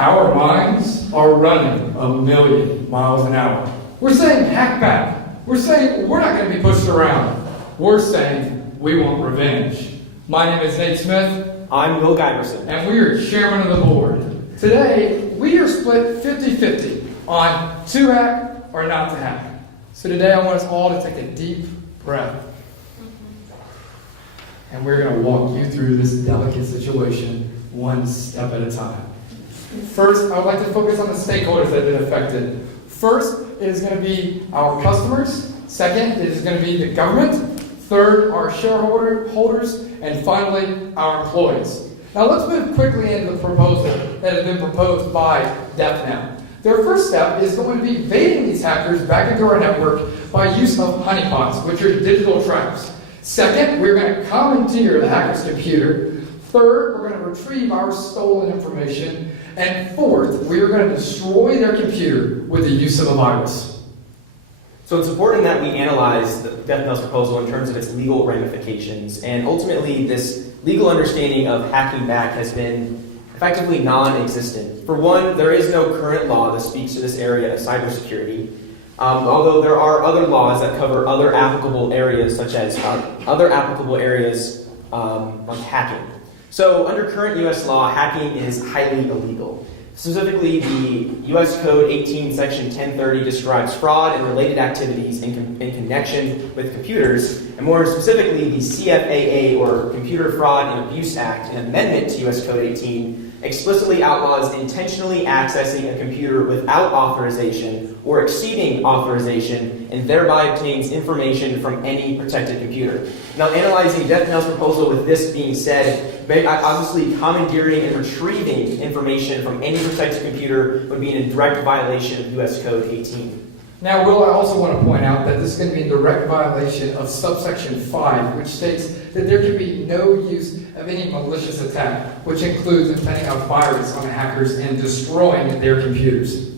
Our minds are running 1,000,000 miles an hour. We're saying hack back. We're saying we're not going to be pushed around. We're saying we want revenge. My name is Nate Smith. I'm Will Giberson. And we are chairman of the board. Today, we are split 50-50 on to hack or not to hack. So today I want us all to take a deep breath. And we're going to walk you through this delicate situation one step at a time. First, I would like to focus on the stakeholders that have been affected. First, it is going to be our customers. Second, it is going to be the government. Third, our shareholders. And finally, our employees. Now let's move quickly into the proposal that has been proposed by DefNow. Their first step is going to be baiting these hackers back into our network by use of honeypots, which are digital traps. Second, we're going to commandeer the hacker's computer. Third, we're going to retrieve our stolen information. And fourth, we are going to destroy their computer with the use of a virus. So it's important that we analyze DefNow's proposal in terms of its legal ramifications. And ultimately, this legal understanding of hacking back has been effectively non-existent. For one, there is no current law that speaks to this area of cybersecurity, although there are other laws that cover other applicable areas, such as like hacking. So under current U.S. law, hacking is highly illegal. Specifically, the U.S. Code 18, Section 1030 describes fraud and related activities in connection with computers, and more specifically, the CFAA, or Computer Fraud and Abuse Act, an amendment to U.S. Code 18, explicitly outlaws intentionally accessing a computer without authorization or exceeding authorization, and thereby obtains information from any protected computer. Now, analyzing DefNow's proposal with this being said, obviously commandeering and retrieving information from any protected computer would be in direct violation of U.S. Code 18. Now, Will, I also want to point out that this is going to be in direct violation of subsection 5, which states that there can be no use of any malicious attack, which includes implanting a virus on hackers and destroying their computers.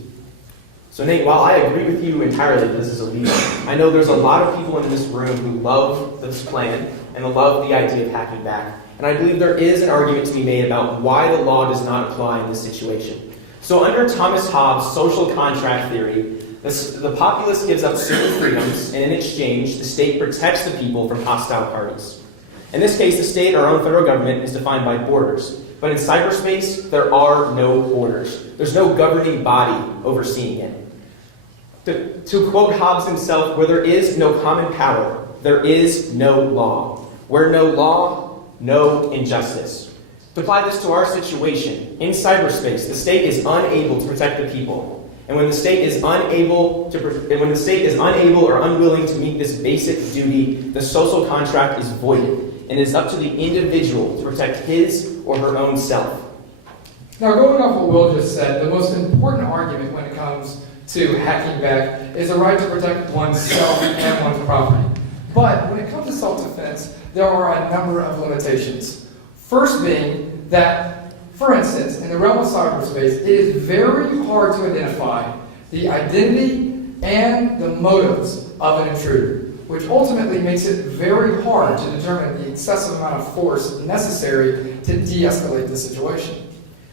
So Nate, while I agree with you entirely that this is illegal, I know there's a lot of people in this room who love this plan and love the idea of hacking back. And I believe there is an argument to be made about why the law does not apply in this situation. So under Thomas Hobbes' social contract theory, the populace gives up certain freedoms, and in exchange, the state protects the people from hostile parties. In this case, the state, our own federal government, is defined by borders. But in cyberspace, there are no borders. There's no governing body overseeing it. To quote Hobbes himself, where there is no common power, there is no law. Where no law, no injustice. To apply this to our situation, in cyberspace, the state is unable to protect the people. And when the state is unable or unwilling to meet this basic duty, the social contract is voided, and it is up to the individual to protect his or her own self. Now, going off what Will just said, the most important argument when it comes to hacking back is the right to protect oneself and one's property. But when it comes to self-defense, there are a number of limitations. First being that, for instance, in the realm of cyberspace, it is very hard to identify the identity and the motives of an intruder, which ultimately makes it very hard to determine the excessive amount of force necessary to de-escalate the situation.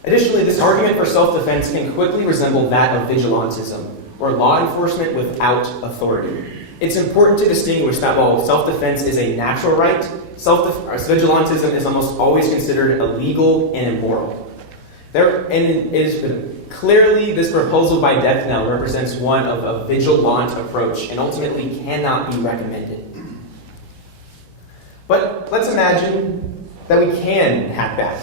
Additionally, this argument for self-defense can quickly resemble that of vigilantism, or law enforcement without authority. It's important to distinguish that while self-defense is a natural right, vigilantism is almost always considered illegal and immoral. Clearly, this proposal by DefNow represents one of a vigilant approach and ultimately cannot be recommended. But let's imagine that we can hack back.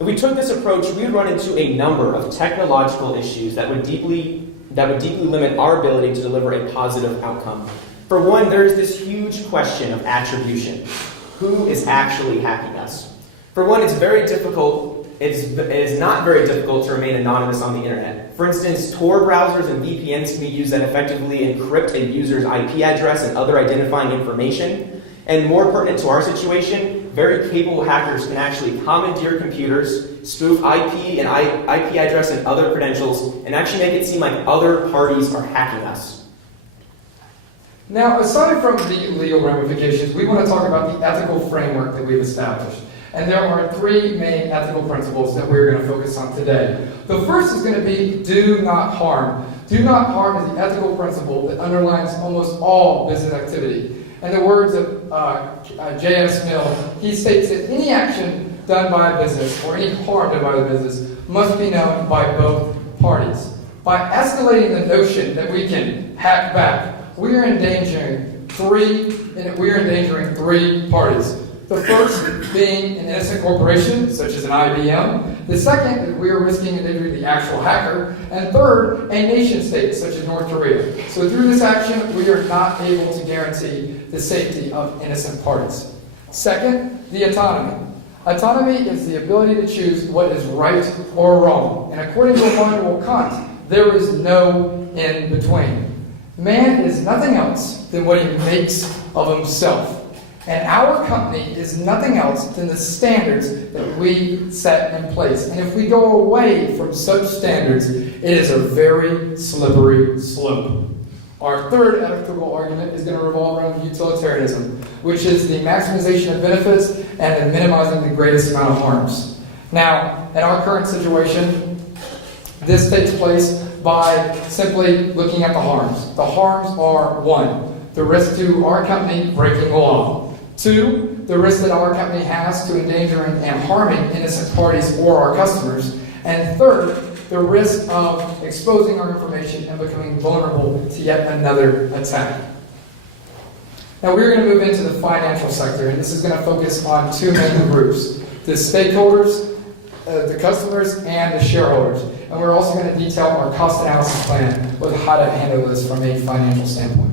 If we took this approach, we would run into a number of technological issues that would deeply limit our ability to deliver a positive outcome. For one, there is this huge question of attribution. Who is actually hacking us? For one, it is not very difficult to remain anonymous on the internet. For instance, Tor browsers and VPNs can be used that effectively encrypt a user's IP address and other identifying information. And more pertinent to our situation, very capable hackers can actually commandeer computers, spoof IP and IP address and other credentials, and actually make it seem like other parties are hacking us. Now, aside from the legal ramifications, we want to talk about the ethical framework that we've established. And there are three main ethical principles that we're going to focus on today. The first is going to be do not harm. Do not harm is the ethical principle that underlines almost all business activity. In the words of J.S. Mill, he states that any action done by a business or any harm done by the business must be known by both parties. By escalating the notion that we can hack back, we are endangering three parties. The first being an innocent corporation, such as an IBM. The second is we are risking endangering the actual hacker. And third, a nation state, such as North Korea. So through this action, we are not able to guarantee the safety of innocent parties. Second, the autonomy. Autonomy is the ability to choose what is right or wrong. And according to Immanuel Kant, there is no in between. Man is nothing else than what he makes of himself. And our company is nothing else than the standards that we set in place. And if we go away from such standards, it is a very slippery slope. Our third ethical argument is going to revolve around utilitarianism, which is the maximization of benefits and the minimizing the greatest amount of harms. Now, in our current situation, this takes place by simply looking at the harms. The harms are 1, the risk to our company breaking the law. 2, the risk that our company has to endangering and harming innocent parties or our customers. And third, the risk of exposing our information and becoming vulnerable to yet another attack. Now we're going to move into the financial sector, and this is going to focus on two main groups: the stakeholders, the customers, and the shareholders. And we're also going to detail our cost analysis plan with how to handle this from a financial standpoint.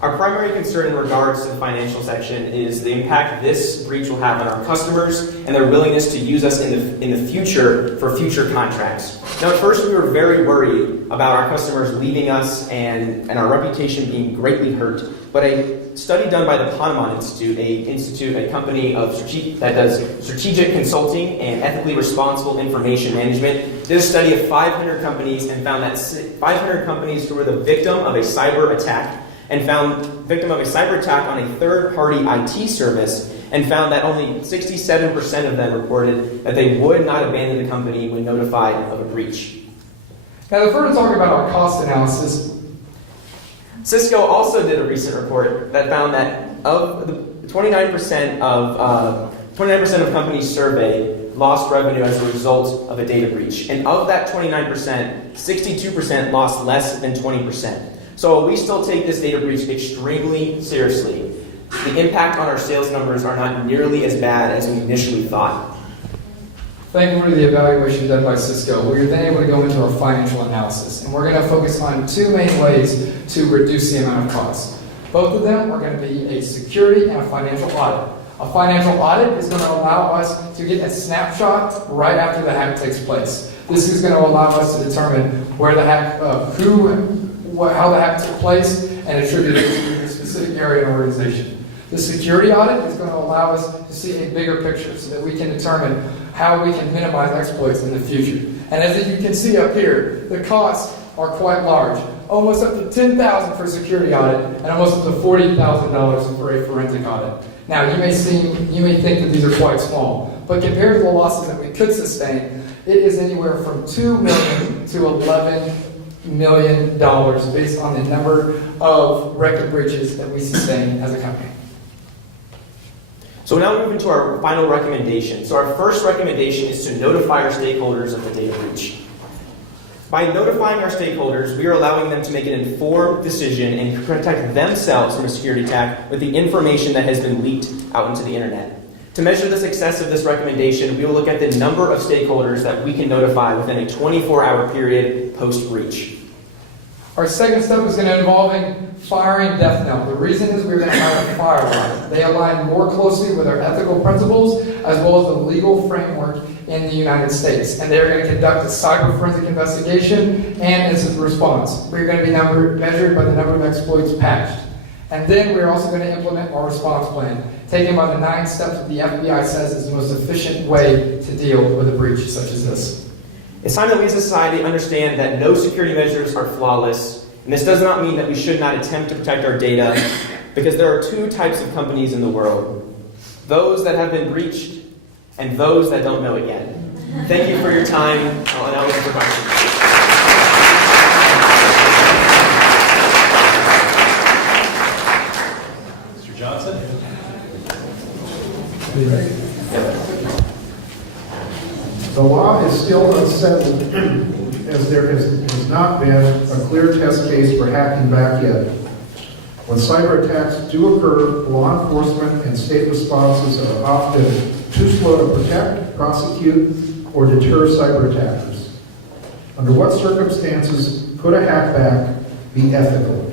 Our primary concern in regards to the financial section is the impact this breach will have on our customers and their willingness to use us in the future for future contracts. Now, at first, we were very worried about our customers leaving us and our reputation being greatly hurt. But a study done by the Autonomy Institute, a company that does strategic consulting and ethically responsible information management, did a study of 500 companies and found that 500 companies who were the victim of a cyber attack on a third-party IT service, and found that only 67% of them reported that they would not abandon the company when notified of a breach. Now, the further talk about our cost analysis, Cisco also did a recent report that found that of the 29% of companies surveyed lost revenue as a result of a data breach, and of that 29%, 62% lost less than 20%. So we still take this data breach extremely seriously. The impact on our sales numbers are not nearly as bad as we initially thought. thankfully the evaluation done by Cisco, we were then able to go into our financial analysis. And we're going to focus on two main ways to reduce the amount of costs. Both of them are going to be a security and a financial audit. A financial audit is going to allow us to get a snapshot right after the hack takes place. This is going to allow us to determine where the hack, how the hack took place, and attribute it to a specific area and organization. The security audit is going to allow us to see a bigger picture so that we can determine how we can minimize exploits in the future. And as you can see up here, the costs are quite large. Almost up to $10,000 for a security audit and almost up to $40,000 for a forensic audit. Now, you may think that these are quite small, but compared to the losses that we could sustain, it is anywhere from $2 million to $11 million based on the number of record breaches that we sustain as a company. So now we move into our final recommendation. So our first recommendation is to notify our stakeholders of the data breach. By notifying our stakeholders, we are allowing them to make an informed decision and protect themselves from a security attack with the information that has been leaked out into the internet. To measure the success of this recommendation, we will look at the number of stakeholders that we can notify within a 24-hour period post-breach. Our second step is going to involve firing death knell. The reason is we're going to have a firewall. They align more closely with our ethical principles as well as the legal framework in the United States. And they're going to conduct a cyber forensic investigation and its response. We're going to be measured by the number of exploits patched. And then we're also going to implement our response plan, taken by the 9 steps that the FBI says is the most efficient way to deal with a breach such as this. It's time that we as a society understand that no security measures are flawless, and this does not mean that we should not attempt to protect our data, because there are 2 types of companies in the world. Those that have been breached and those that don't know it yet. Thank you for your time. I'll now open for questions. Mr. Johnson? The law is still unsettled as there has not been a clear test case for hacking back yet. When cyber attacks do occur, law enforcement and state responses are often too slow to protect, prosecute, or deter cyber attackers. Under what circumstances could a hackback be ethical?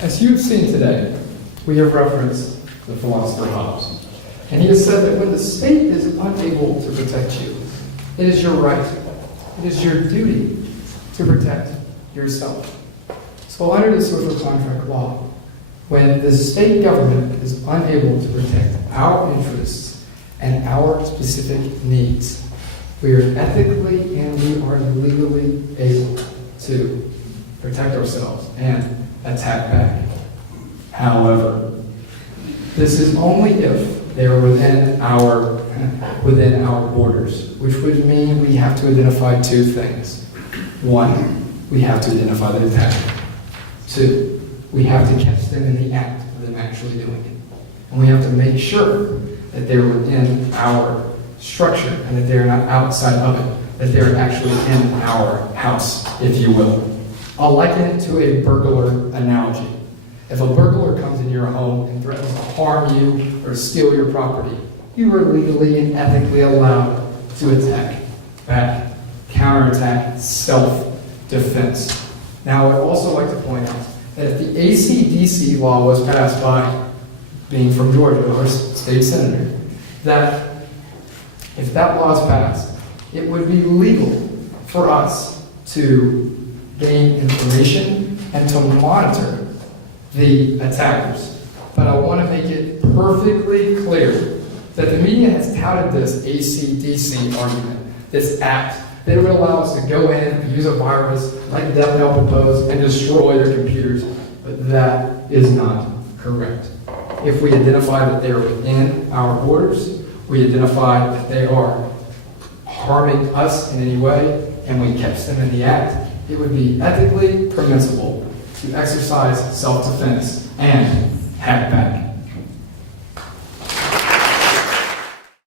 As you've seen today, we have referenced the philosopher Hobbes. And he has said that when the state is unable to protect you, it is your right, it is your duty to protect yourself. So under the social contract law, when the state government is unable to protect our interests and our specific needs, we are ethically and we are legally able to protect ourselves and attack back. However, this is only if they are within our borders, which would mean we have to identify two things. One, we have to identify the attacker. Two, we have to catch them in the act of them actually doing it. And we have to make sure that they're within our structure and that they're not outside of it, that they're actually in our house, if you will. I'll liken it to a burglar analogy. If a burglar comes in your home and threatens to harm you or steal your property, you are legally and ethically allowed to attack back, counterattack, self-defense. Now, I would also like to point out that if the AC/DC law was passed by, being from Georgia, our state senator, that if that law is passed, it would be legal for us to gain information and to monitor the attackers. But I want to make it perfectly clear that the media has touted this AC/DC argument, this act, that it would allow us to go in, use a virus like Death Knell proposed, and destroy their computers. But that is not correct. If we identify that they are within our borders, we identify that they are harming us in any way, and we catch them in the act, it would be ethically permissible to exercise self-defense and hack back.